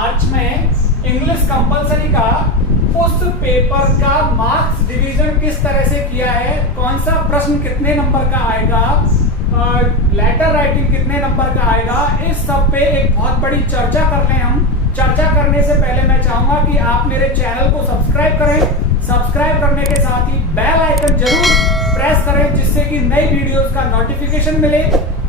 मार्च में English compulsory का उस पेपर का मार्क्स डिवीजन किस तरह से किया है, कौन सा प्रश्न कितने नंबर का आएगा, लेटर राइटिंग कितने नंबर का आएगा, इस सब पे एक बहुत बड़ी चर्चा कर रहे हैं हम। चर्चा करने से पहले मैं चाहूंगा कि आप मेरे चैनल को सब्सक्राइब करें। सब्सक्राइब करने के साथ ही बेल आइकन जरूर प्रेस करें, जिससे कि नई वीडियोस का नोटिफिकेशन मिले।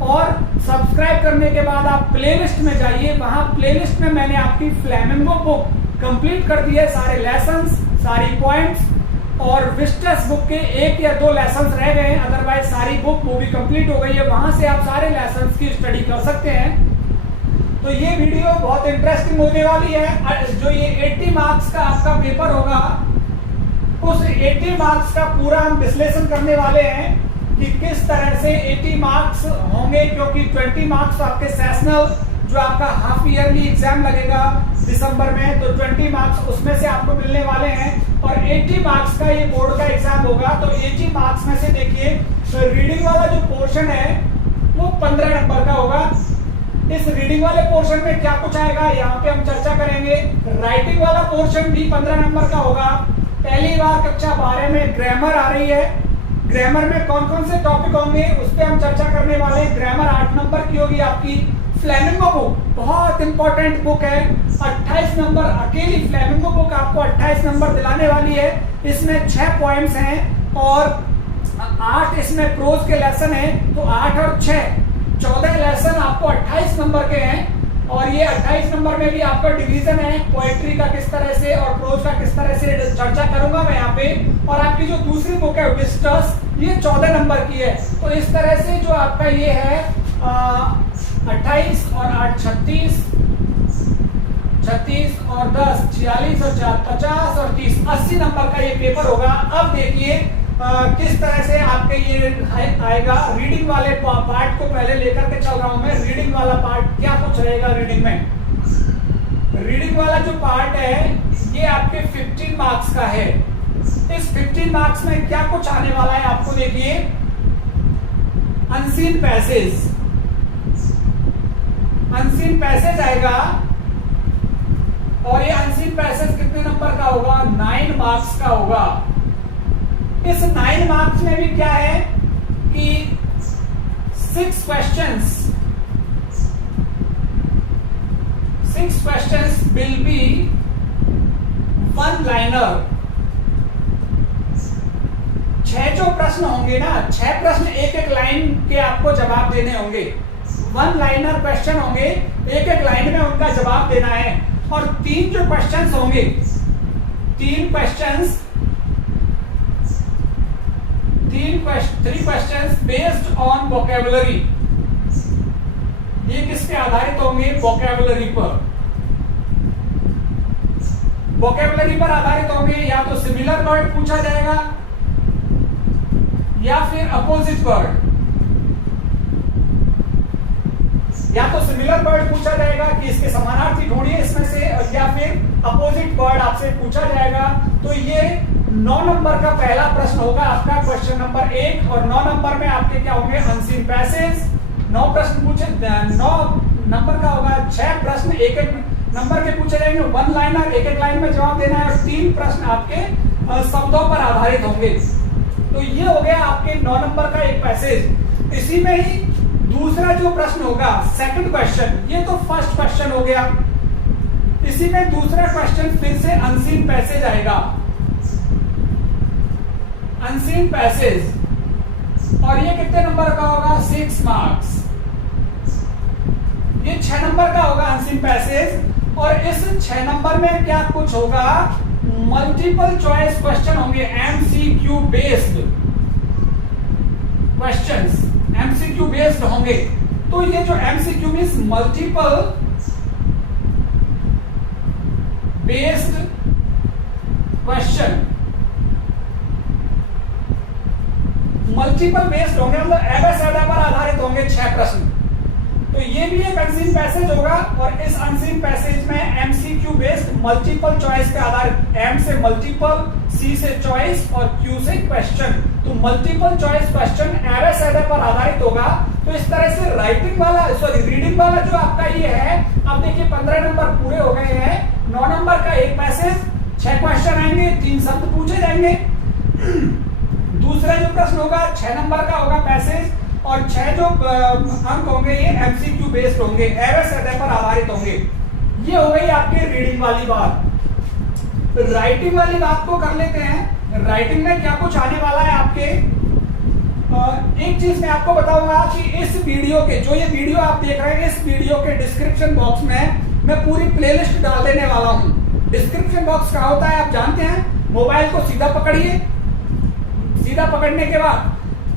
और सब्सक्राइब करने के बाद आप प्लेलिस्ट में जाइए, वहां प्लेलिस्ट में मैंने आपकी फ्लैमिंगो बुक कंप्लीट कर दी है, सारे लेसन्स, सारी पॉइंट्स, और विस्टस बुक के 1 या 2 लेसन्स रह गए हैं, अदरवाइज सारी बुक वो भी कंप्लीट हो गई है। वहां से आप सारे लेसन्स की स्टडी कर सकते हैं। तो ये वीडियो बहुत इंटरेस्टिंग होने वाली है। जो ये 80 मार्क्स का आपका पेपर होगा, उस 80 मार्क्स का पूरा हम विश्लेषण करने वाले हैं कि किस तरह से 80 मार्क्स होंगे, क्योंकि 20 मार्क्स आपके सेशनल जो आपका हाफ ईयरली एग्जाम लगेगा दिसंबर में, तो 20 मार्क्स उसमें से आपको मिलने वाले हैं, और 80 मार्क्स का ये बोर्ड का एग्जाम होगा। तो 80 मार्क्स में से देखिए, तो रीडिंग वाला जो पोर्शन है वो 15 नंबर का होगा। इस रीडिंग वाले पोर्शन में क्या कुछ आएगा यहाँ पे हम चर्चा करेंगे। राइटिंग वाला पोर्शन भी 15 नंबर का होगा। पहली बार कक्षा 12 में ग्रामर आ रही है, ग्रामर में कौन कौन से टॉपिक होंगे उस पर हम चर्चा करने वाले हैं। ग्रामर 8 नंबर की होगी आपकी। फ्लेमिंगो बुक बहुत इंपॉर्टेंट बुक है, 28 नंबर, अकेली फ्लेमिंगो बुक आपको 28 नंबर दिलाने वाली है। इसमें 6 पॉइंट्स हैं और 8 इसमें प्रोज के लेसन है, तो 8 और 6 14 लेसन आपको 28 नंबर के हैं। और ये 28 नंबर में भी आपका डिवीजन है, पोएट्री का किस तरह से और प्रोज का किस तरह से चर्चा करूंगा मैं यहाँ पे। और आपकी जो दूसरी बुक है विस्टस, ये 14 नंबर की है। तो इस तरह से जो आपका ये है 28 और 8 36, 36 और 10 46 और 4 50 और 30 80 नंबर का ये पेपर होगा। अब देखिए किस तरह से आपके ये आएगा। रीडिंग वाले पार्ट को पहले लेकर के चल रहा हूं मैं। रीडिंग वाला पार्ट क्या कुछ रहेगा रीडिंग में। रीडिंग वाला जो पार्ट है ये आपके 15 मार्क्स का है। इस 15 मार्क्स में क्या कुछ आने वाला है आपको देखिए। अनसीन पैसेज, अनसीन पैसेज आएगा, और ये अनसीन पैसेज कितने नंबर का होगा, 9 मार्क्स का होगा। इस 9 मार्क्स में भी क्या है कि 6 questions will be one liner. 6 जो प्रश्न होंगे ना, 6 प्रश्न एक लाइन के आपको जवाब देने होंगे। वन लाइनर क्वेश्चन होंगे, एक लाइन में उनका जवाब देना है। और 3 जो क्वेश्चंस होंगे, 3 क्वेश्चंस बेस्ड ऑन वोकैबुलरी। ये किस पे आधारित होंगे, वोकैबुलरी पर। वोकैबुलरी पर आधारित होंगे, या तो सिमिलर वर्ड पूछा जाएगा या फिर अपोजिट वर्ड। या तो सिमिलर वर्ड पूछा जाएगा कि इसके समानार्थी ढूंढिए इसमें से, या फिर अपोजिट वर्ड आपसे पूछा जाएगा। तो ये 9 नंबर का पहला प्रश्न होगा आपका, क्वेश्चन नंबर 1। और 9 नंबर में आपके क्या होंगे, अनसीन पैसेज। 9 प्रश्न पूछे, 9 नंबर का होगा। 6 प्रश्न एक नंबर के पूछे जाएंगे, वन लाइनर, एक लाइन में जवाब देना है। और 3 प्रश्न आपके शब्दों पर आधारित होंगे। तो ये हो गया आपके 9 नंबर का एक पैसेज। इसी में ही दूसरा जो प्रश्न होगा, सेकंड क्वेश्चन, ये तो फर्स्ट क्वेश्चन हो गया। इसी में दूसरा क्वेश्चन फिर से अनसीन पैसेज आएगा, अनसीन पैसेज। और ये कितने नंबर का होगा, 6 मार्क्स। ये 6 नंबर का होगा अनसीन पैसेज। और इस 6 नंबर में क्या कुछ होगा, मल्टीपल चॉइस क्वेश्चन होंगे, MCQ based questions, MCQ based होंगे। तो ये जो MCQ means multiple based question, multiple based होंगे, मतलब एबीसीडी पर आधारित होंगे 6 प्रश्न। तो ये भी एक अनसीन पैसेज होगा। और इस अनसीन पैसेज में एमसीक्यू बेस्ड मल्टीपल चॉइस पे आधारित, एम से मल्टीपल, सी से चॉइस और क्यू से क्वेश्चन। तो मल्टीपल चॉइस क्वेश्चन एरे सैडे पर आधारित होगा। तो इस तरह से राइटिंग वाला रीडिंग वाला जो आपका ये है, अब देखिए 15 नंबर पूरे हो गए हैं। 9 नंबर का एक पैसेज, 6 क्वेश्चन आएंगे, 3 शब्द पूछे जाएंगे। दूसरा जो प्रश्न होगा 6 नंबर का होगा पैसेज, और 6 जो अंक होंगे ये एमसीक्यू बेस्ड होंगे, एरे सैडे पर आधारित होंगे। ये हो गई आपकी रीडिंग वाली बात। राइटिंग वाली बात को कर लेते हैं। राइटिंग में क्या कुछ आने वाला है आपके, एक चीज मैं आपको बताऊंगा कि इस वीडियो के, जो ये वीडियो आप देख रहे हैं, इस वीडियो के डिस्क्रिप्शन बॉक्स में मैं पूरी प्लेलिस्ट डाल देने वाला हूं। डिस्क्रिप्शन बॉक्स क्या होता है आप जानते हैं। मोबाइल को सीधा पकड़िए, सीधा पकड़ने के बाद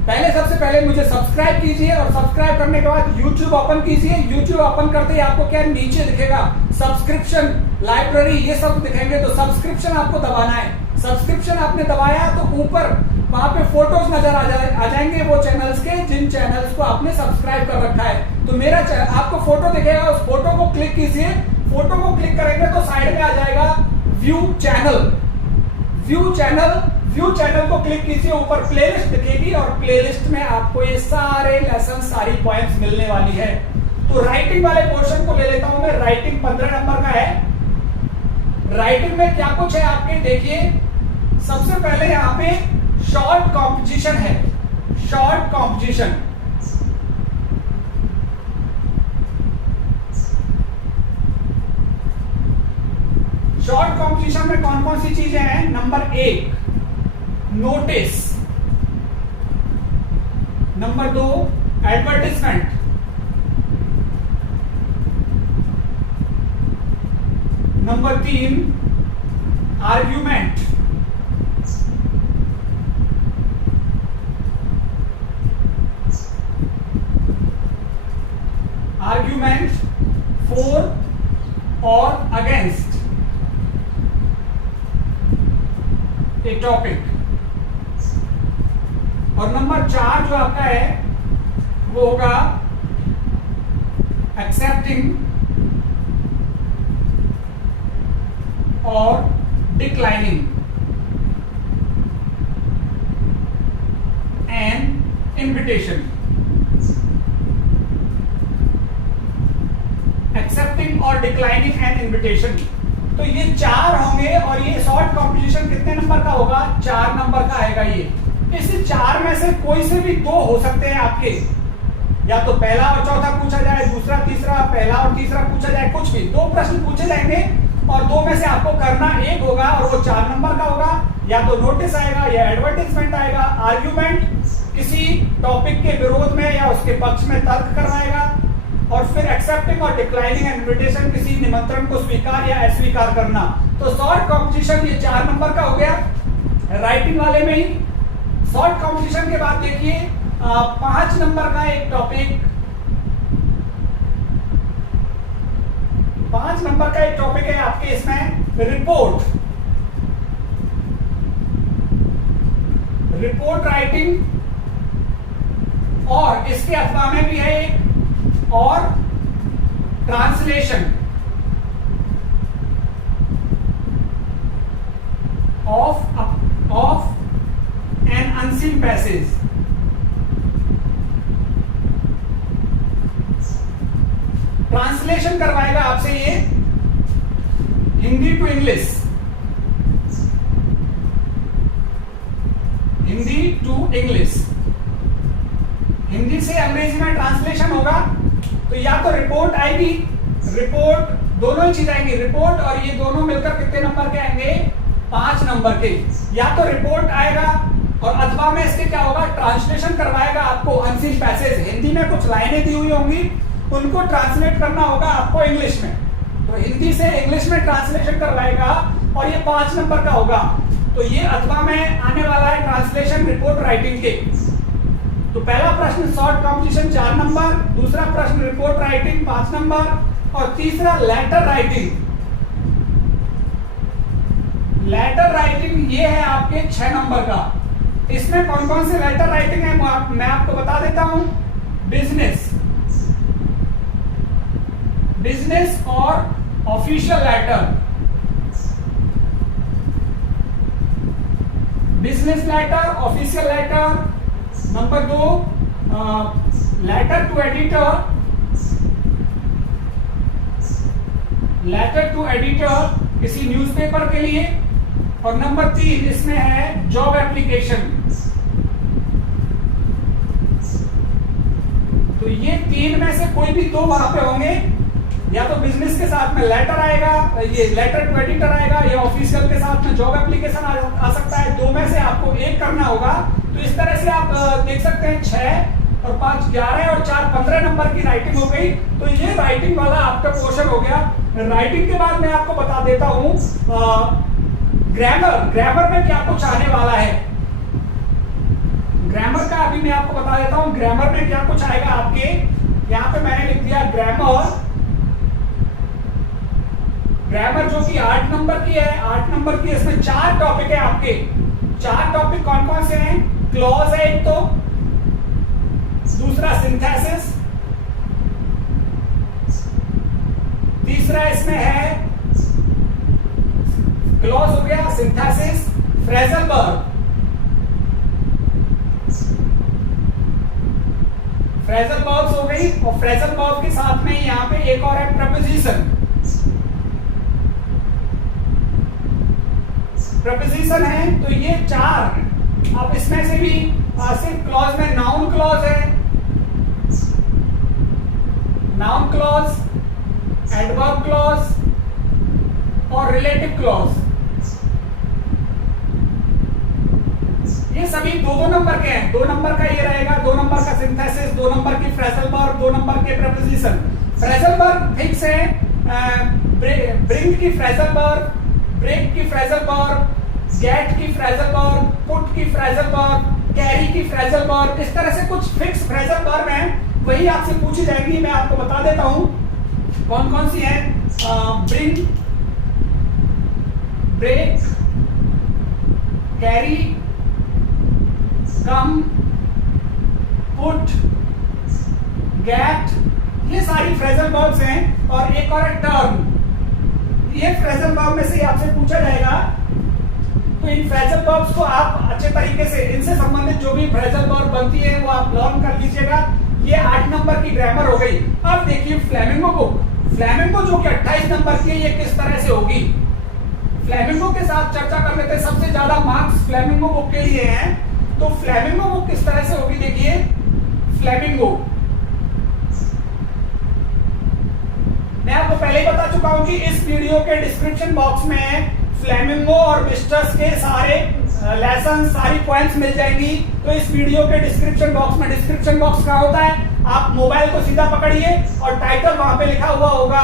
पहले सबसे पहले मुझे सब्सक्राइब कीजिए, और सब्सक्राइब करने के बाद YouTube ओपन कीजिए। YouTube ओपन करते ही आपको क्या नीचे दिखेगा सब्सक्रिप्शन, लाइब्रेरी, ये सब दिखेंगे। तो सब्सक्रिप्शन आपको दबाना है। सब्सक्रिप्शन आपने दबाया तो ऊपर वहां पे फोटोज नजर आ जाएंगे वो चैनल्स के, जिन चैनल्स को आपने सब्सक्राइब कर रखा है। तो मेरा आपको फोटो दिखेगा, उस फोटो को क्लिक कीजिए। फोटो को क्लिक करेंगे तो साइड में आ जाएगा व्यू चैनल। व्यू चैनल को क्लिक कीजिए, ऊपर प्लेलिस्ट दिखेगी, और प्लेलिस्ट में आपको ये सारे लेसन, सारी पॉइंट्स मिलने वाली है। तो राइटिंग वाले पोर्शन को ले लेता हूं मैं। राइटिंग 15 नंबर का है। राइटिंग में क्या कुछ है आपके, देखिए सबसे पहले यहाँ पे शॉर्ट कॉम्पोजिशन है। शॉर्ट कॉम्पोजिशन, शॉर्ट कॉम्पोजिशन में कौन कौन सी चीजें हैं। Number 1 notice, number 2 advertisement, number 3 argument, for और अगेंस्ट ए टॉपिक, और नंबर 4 जो आपका है वो होगा एक्सेप्टिंग और डिक्लाइनिंग एन इन्विटेशन। एक्सेप्टिंग और डिक्लाइनिंग एन इन्विटेशन, तो ये 4 होंगे। और ये शॉर्ट कॉम्पोजिशन कितने नंबर का होगा, 4 नंबर का आएगा। ये इस 4 में से कोई से भी 2 हो सकते हैं आपके, या तो पहला और चौथा पूछा जाए, दूसरा तीसरा, पहला और तीसरा पूछा जाए, कुछ भी 2 प्रश्न पूछे जाएंगे, और 2 में से आपको करना एक होगा, और वो 4 नंबर का होगा। या तो नोटिस आएगा, या एडवर्टाइजमेंट आएगा, आर्ग्यूमेंट किसी टॉपिक के विरोध में या उसके पक्ष में तर्क करवाएगा, और फिर एक्सेप्टिंग और डिक्लाइनिंग इन्विटेशन किसी निमंत्रण को स्वीकार या अस्वीकार करना। तो शॉर्ट कॉम्पोजिशन ये 4 नंबर का हो गया राइटिंग वाले में ही। शॉर्ट कॉम्पोजिशन के बाद देखिए 5 नंबर का एक टॉपिक, 5 नंबर का एक टॉपिक है आपके इसमें रिपोर्ट, रिपोर्ट राइटिंग, और इसके अथवा में भी है एक, और translation of an unseen passage. Translation करवाएगा आपसे ये Hindi to English, Hindi to English, Hindi से अंग्रेजी में ट्रांसलेशन होगा। तो या तो रिपोर्ट आएगी, रिपोर्ट दोनों ही चीज आएंगी, रिपोर्ट और ये दोनों मिलकर कितने नंबर के आएंगे, 5 नंबर के। या तो रिपोर्ट आएगा, और अथवा में इसके क्या होगा, ट्रांसलेशन करवाएगा आपको अनसीन पैसेज। हिंदी में कुछ लाइनें दी हुई होंगी, उनको ट्रांसलेट करना होगा आपको इंग्लिश में, तो हिंदी से इंग्लिश में ट्रांसलेशन करवाएगा, और ये 5 नंबर का होगा। तो ये अथवा में आने वाला है ट्रांसलेशन रिपोर्ट राइटिंग के। तो पहला प्रश्न शॉर्ट कॉम्पोजिशन 4 नंबर, दूसरा प्रश्न रिपोर्ट राइटिंग 5 नंबर, और तीसरा लेटर राइटिंग। लेटर राइटिंग ये है आपके 6 नंबर का। इसमें कौन कौन से लेटर राइटिंग है मैं आपको बता देता हूं। बिजनेस और official letter, business letter, official letter. Number 2, letter to editor, letter to editor किसी न्यूज़पेपर के लिए। और नंबर 3 इसमें है जॉब एप्लीकेशन। तो ये 3 में से कोई भी 2 वहां पे होंगे, या तो बिजनेस के साथ में लेटर आएगा, ये लेटर टू एडिटर आएगा, या ऑफिशियल के साथ में जॉब एप्लीकेशन आ सकता है। 2 में से आपको एक करना होगा। तो इस तरह से आप देख सकते हैं 6 और 5 11 और 4 15 नंबर की राइटिंग हो गई। तो ये राइटिंग वाला आपका पोर्शन हो गया। राइटिंग के बाद मैं आपको बता देता हूं ग्रामर। ग्रामर में क्या कुछ आने वाला है, ग्रामर का अभी मैं आपको बता देता हूं। ग्रामर में क्या कुछ आएगा आपके, यहां पे मैंने लिख दिया ग्रामर। ग्रामर जो कि 8 नंबर की है, 8 नंबर की। इसमें 4 टॉपिक है आपके। 4 टॉपिक कौन कौन से हैं? क्लॉज है एक तो, दूसरा सिंथेसिस, तीसरा इसमें है क्लॉज हो गया, synthesis, phrasal verb, phrasal verbs हो गई। और फ्रेजल वर्ब के साथ में यहां पे एक और है प्रपोजिशन। प्रपोजिशन है तो ये 4। अब इसमें से भी सिर्फ क्लॉज में नाउन क्लॉज है, नाउन क्लॉज, एडवर्ब क्लॉज और रिलेटिव क्लॉज। ये सभी 2-2 नंबर के हैं। 2 नंबर का ये रहेगा, 2 नंबर का सिंथेसिस, 2 नंबर की फ्रेजल वर्ब, 2 नंबर के प्रपोजिशन। फ्रेजल वर्ब फिक्स है, ब्रिंग की फ्रेजल वर्ब, ब्रेक की फ्रेजल वर्ब, गेट की फ्रेजल वर्ब, पुट की फ्रेजल वर्ब, कैरी की फ्रेजल वर्ब। इस तरह से कुछ फिक्स फ्रेजल वर्ब हैं, वही आपसे पूछी जाएंगी। मैं आपको बता देता हूं कौन कौन सी है। ब्रिंग, ब्रेक, कैरी, कम, पुट, गेट, ये सारी फ्रेजल वर्ब्स हैं। और एक और है टर्न। ये फ्रेजल वर्ब में से आपसे पूछा जाएगा, तो इन फ्रेजल वर्ब्स को आप अच्छे तरीके से, इनसे संबंधित जो भी फ्रेजल वर्ब बनती है वो आप लर्न कर लीजिएगा। ये 8 नंबर की ग्रामर हो गई। अब देखिए फ्लेमिंगो बुक। फ्लेमिंगो जो कि 28 नंबर की है, ये किस तरह से होगी, फ्लेमिंगो के साथ चर्चा कर लेते हैं। सबसे ज्यादा मार्क्स फ्लेमिंगो बुक के लिए हैं। तो फ्लेमिंगो बुक किस तरह से होगी, देखिए फ्लेमिंगो। मैं आपको पहले ही बता चुका हूं कि इस वीडियो के डिस्क्रिप्शन बॉक्स में फ्लेमिंगो और विस्टस के सारे लेसन, सारी पॉइंट्स मिल जाएंगी। तो इस वीडियो के डिस्क्रिप्शन बॉक्स में, डिस्क्रिप्शन बॉक्स का होता है, आप मोबाइल को सीधा पकड़िए और टाइटल वहां पे लिखा हुआ होगा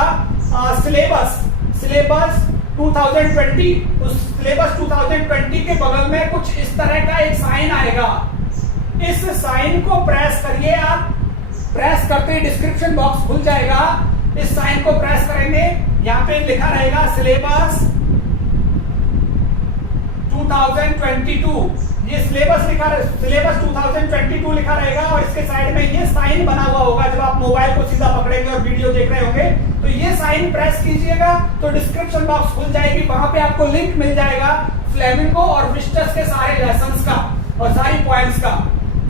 सिलेबस, सिलेबस 2020। उस सिलेबस 2020 के बगल में कुछ इस तरह का एक साइन आएगा। इस साइन को प्रेस करिए आप। प्रेस करते ही डिस्क्रिप्शन बॉक्स खुल जाएगा। इस साइन को प्रेस करेंगे, यहाँ पे लिखा रहेगा सिलेबस 2022। ये सिलेबस लिखा, सिलेबस 2022 लिखा रहेगा और इसके साइड में ये साइन बना हुआ होगा। जब आप मोबाइल को सीधा पकड़ेंगे और वीडियो देख रहे होंगे तो ये साइन प्रेस कीजिएगा तो डिस्क्रिप्शन बॉक्स खुल जाएगी। वहां पे आपको लिंक मिल जाएगा फ्लेमिंगो और विस्टस के सारे लेसन्स का और सारी पॉइंट्स का।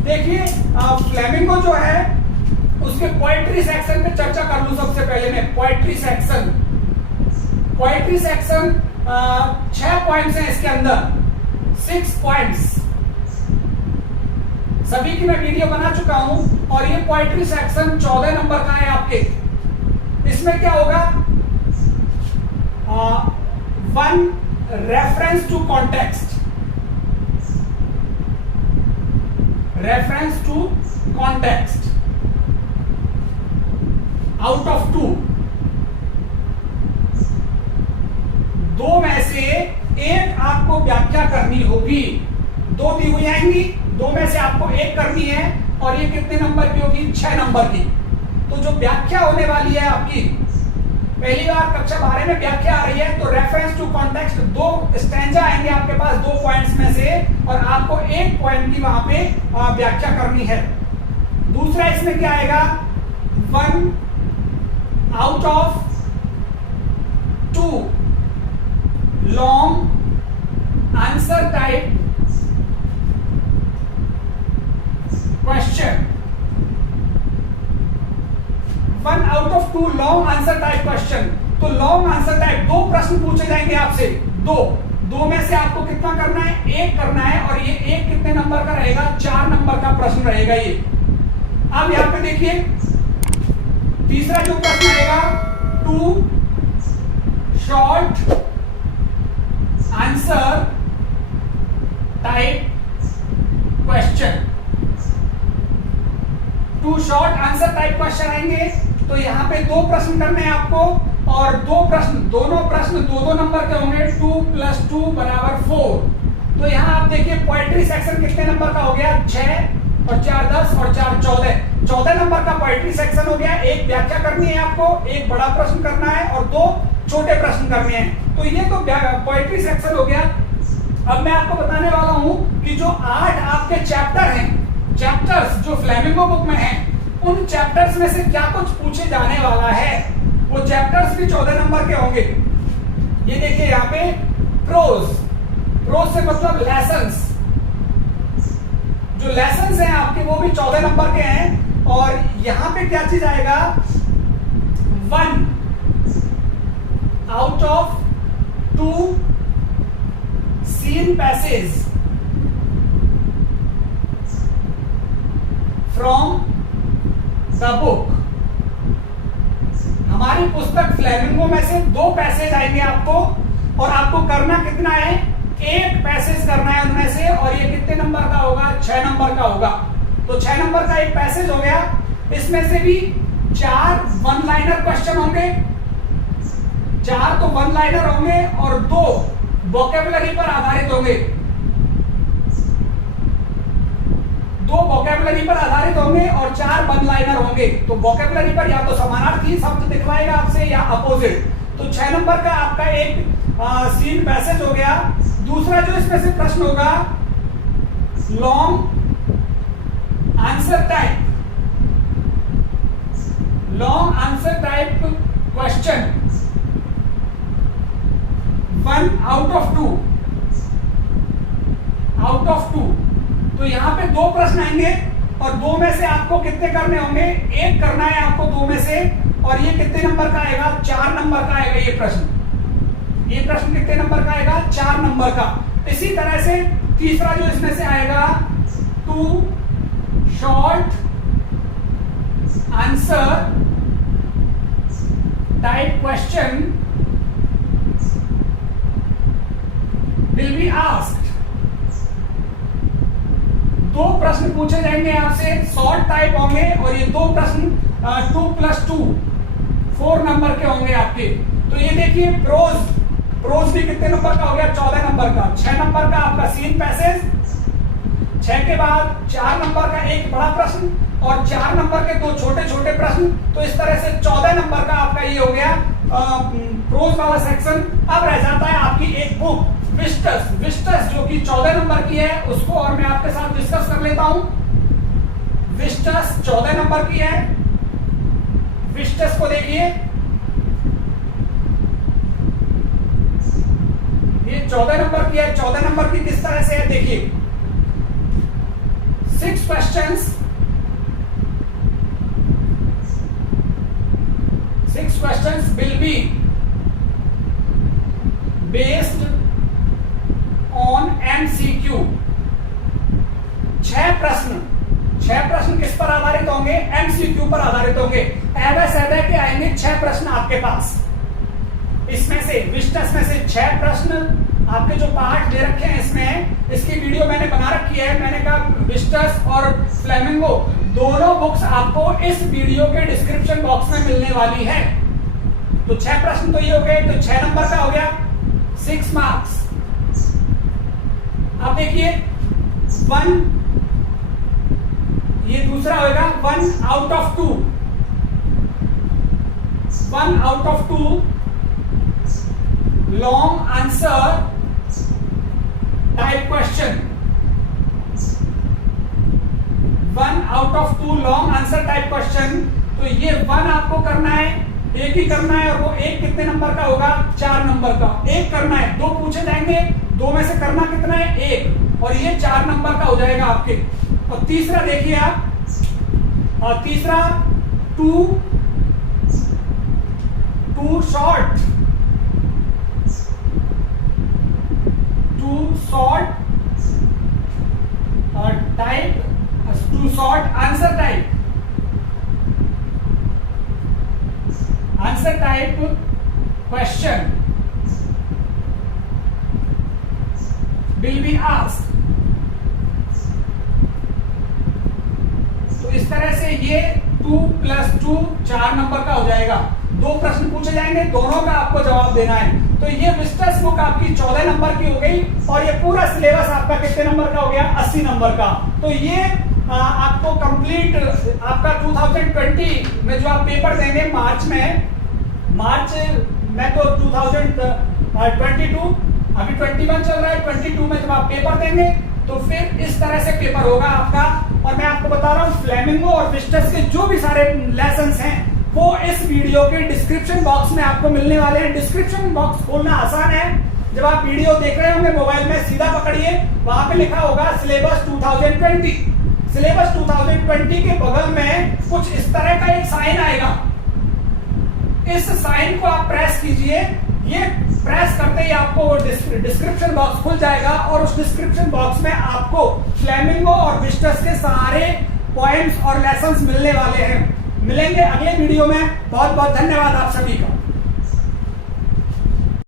देखिए फ्लेमिंगो जो है उसके पोएट्री सेक्शन पे चर्चा कर लूं सबसे पहले मैं। Poetry section, poetry section 6 points हैं इसके अंदर, 6 पॉइंट्स। सभी की मैं वीडियो बना चुका हूं और ये पोएट्री सेक्शन 14 नंबर का है आपके। इसमें क्या होगा, 1 reference to context, reference to context out of 2। 2 में से एक आपको व्याख्या करनी होगी। 2 दी हुई आएंगी, 2 में से आपको एक करनी है और ये कितने नंबर की होगी, 6 नंबर की। तो जो व्याख्या होने वाली है आपकी, पहली बार कक्षा 12 में व्याख्या आ रही है तो रेफरेंस टू कॉन्टेक्स्ट 2 स्टैंजा आएंगे आपके पास 2 पॉइंट्स में से और आपको 1 पॉइंट की वहां पे व्याख्या करनी है। दूसरा इसमें क्या आएगा, 1 out of 2 reference to context, 1 out of 2 reference to context. 2 में से 1 आपको व्याख्या करनी है और 2 में से 1 आपको 1 पॉइंट की वहां पे व्याख्या करनी है। दूसरा इसमें क्या आएगा, 1 out of 1 long answer type question, 1 out of 2 long answer type question. तो लॉन्ग आंसर टाइप 2 प्रश्न पूछे जाएंगे आपसे, दो में से आपको कितना करना है, 1 करना है, और ये 1 कितने नंबर का रहेगा, 4 नंबर का प्रश्न रहेगा ये। अब यहां पे देखिए तीसरा जो प्रश्न आएगा, 2 short answer type question, 2 short answer type question आएंगे। तो यहां पे 2 प्रश्न करने हैं आपको, और दोनों प्रश्न 2-2 नंबर के होंगे, 2 + 2 = 4। तो यहां आप देखिए पोएट्री सेक्शन कितने नंबर का हो गया, 6 और 4 10 और 4 14 नंबर का पोएट्री सेक्शन हो गया। एक व्याख्या करनी है आपको, एक बड़ा प्रश्न करना है और 2 छोटे प्रश्न करने हैं। तो ये तो पोएट्री सेक्शन हो गया। अब मैं आपको बताने वाला हूं कि जो 8 आपके चैप्टर हैं, चैप्टर्स जो फ्लेमिंगो बुक में हैं, उन चैप्टर्स में से क्या कुछ पूछे जाने वाला है। वो चैप्टर्स भी 14 नंबर के होंगे। ये देखिए यहाँ पे प्रोज से मतलब लेसन्स, जो लेसन्स हैं आपके वो भी 14 नंबर के हैं। और यहां पे क्या चीज आएगा, 1 out of 2 seen passage from the book. हमारी पुस्तक फ्लेमिंगो में से 2 पैसेज आएंगे आपको, और आपको करना कितना है, 1 पैसेज करना है उनमें से, और ये कितने नंबर का होगा, 6 नंबर का होगा। तो 6 नंबर का एक पैसेज हो गया। इसमें से भी 4 वन लाइनर क्वेश्चन होंगे, 4 तो वन लाइनर होंगे, और 2 वोकैबुलरी पर आधारित होंगे, 2 वोकैबुलरी पर आधारित होंगे और 4 वन लाइनर होंगे। तो वोकैबुलरी पर या तो समानार्थी शब्द दिखवाएगा आपसे या अपोजिट। तो 6 नंबर का आपका एक सीन पैसेज हो गया। दूसरा जो इसमें से प्रश्न होगा, long answer type question, 1 out of 2। तो यहां पे 2 प्रश्न आएंगे, और 2 में से आपको कितने करने होंगे, 1 करना है आपको 2 में से, और ये कितने नंबर का आएगा, 4 नंबर का आएगा ये प्रश्न कितने नंबर का आएगा, 4 नंबर का। इसी तरह से तीसरा जो इसमें से आएगा, 2 short answer type question will be asked. 2 प्रश्न पूछे जाएंगे आपसे, शॉर्ट टाइप होंगे, और ये 2 प्रश्न 2 + 2 4 नंबर के होंगे आपके। तो ये देखिए प्रोज भी कितने नंबर का हो गया, 14 नंबर का। 6 नंबर का आपका सीन पैसेज, 6 के बाद 4 नंबर का एक बड़ा प्रश्न, और 4 नंबर के 2 छोटे छोटे प्रश्न। तो इस तरह से 14 नंबर का आपका ये हो गया प्रोज वाला सेक्शन। अब रह जाता है आपकी एक बुक विस्टस जो कि 14 नंबर की है, उसको और मैं आपके साथ डिस्कस कर लेता हूं। विस्टस 14 नंबर की है। विस्टस को देखिए, ये 14 नंबर की है। 14 नंबर की किस तरह से है देखिए, 6 questions will be based on MCQ। 6 प्रश्न किस पर आधारित होंगे, MCQ पर आधारित होंगे। ऐसे के आएंगे 6 प्रश्न आपके पास। इसमें से विस्टस में से 6 प्रश्न आपके जो पार्ट दे रखे हैं, इसमें इसकी वीडियो मैंने बना रखी है। मैंने कहा विस्टस और फ्लेमिंगो दोनों बुक्स आपको इस वीडियो के डिस्क्रिप्शन बॉक्स में मिलने वाली है। तो 6 प्रश्न तो ये हो गए, तो 6 नंबर का हो गया 6 मार्क्स। अब देखिए 1, ये दूसरा होगा 1 out of 2। 1 out of 2 long answer type question. 1 out of 2 long answer type question. तो ये 1 आपको करना है, एक ही करना है, और वो एक कितने नंबर का होगा? 4 नंबर का। एक करना है, 2 पूछे जाएंगे, 2 में से करना कितना है? 1, और ये 4 नंबर का हो जाएगा आपके। और तीसरा देखिए आप, और तीसरा two short type, two short answer type question will be asked. तो इस तरह से ये 2 + 2 4 नंबर का हो जाएगा। 2 प्रश्न पूछे जाएंगे, दोनों का आपको जवाब देना है। तो ये विस्टस बुक आपकी 14 नंबर की हो गई, और ये पूरा सिलेबस आपका कितने नंबर का हो गया? 80 नंबर का। तो ये आपको कंप्लीट आपका 2020 में जो आप पेपर देंगे मार्च में तो 2022, अभी 21 चल रहा है, 22 में जब आप पेपर देंगे तो फिर इस तरह से पेपर होगा आपका। और मैं आपको बता रहा हूँ फ्लेमिंगो और विस्टस के जो भी सारे लेसन्स हैं वो इस वीडियो के डिस्क्रिप्शन बॉक्स में आपको मिलने वाले हैं। डिस्क्रिप्शन बॉक्स खोलना आसान है, जब आप वीडियो देख रहे होंगे मोबाइल में सीधा पकड़िए, वहां पे लिखा होगा सिलेबस 2020। सिलेबस 2020 के बगल में कुछ इस तरह का एक साइन आएगा, इस साइन को आप प्रेस कीजिए। ये प्रेस करते ही आपको डिस्क्रिप्शन बॉक्स खुल जाएगा, और उस डिस्क्रिप्शन बॉक्स में आपको फ्लेमिंगो और विस्टस के सारे पॉइंट्स और लेसन्स मिलने वाले हैं। मिलेंगे अगले वीडियो में। बहुत बहुत धन्यवाद आप सभी का।